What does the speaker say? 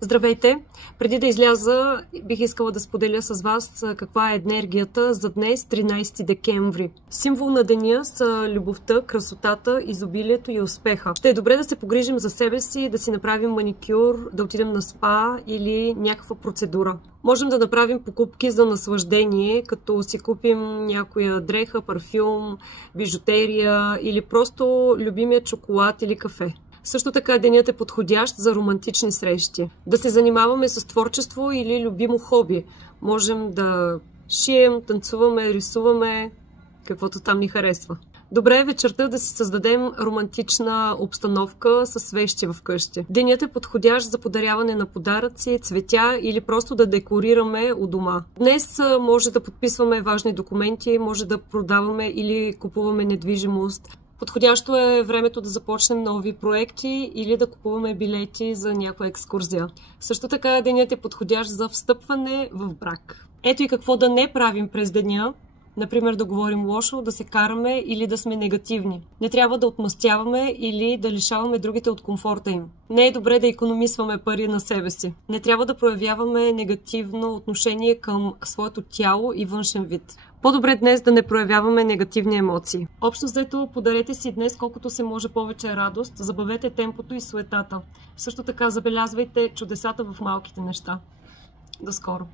Здравейте! Преди да изляза, бих искала да споделя с вас каква е енергията за днес, 13 декември. Символ на деня са любовта, красотата, изобилието и успеха. Ще е добре да се погрижим за себе си, да си направим маникюр, да отидем на спа или някаква процедура. Можем да направим покупки за наслаждение, като си купим някоя дреха, парфюм, бижутерия или просто любимия чоколад или кафе. Също така денят е подходящ за романтични срещи. Да се занимаваме с творчество или любимо хоби. Можем да шием, танцуваме, рисуваме, каквото там ни харесва. Добре е вечерта да си създадем романтична обстановка с свещи вкъщи. Денят е подходящ за подаряване на подаръци, цветя или просто да декорираме у дома. Днес може да подписваме важни документи, може да продаваме или купуваме недвижимост. Подходящо е времето да започнем нови проекти или да купуваме билети за някоя екскурзия. Също така денят е подходящ за встъпване в брак. Ето и какво да не правим през деня. Например, да говорим лошо, да се караме или да сме негативни. Не трябва да отмъстяваме или да лишаваме другите от комфорта им. Не е добре да икономисваме пари на себе си. Не трябва да проявяваме негативно отношение към своето тяло и външен вид. По-добре днес да не проявяваме негативни емоции. Общо взето, подарете си днес колкото се може повече радост, забавете темпото и суетата. Също така забелязвайте чудесата в малките неща. До скоро!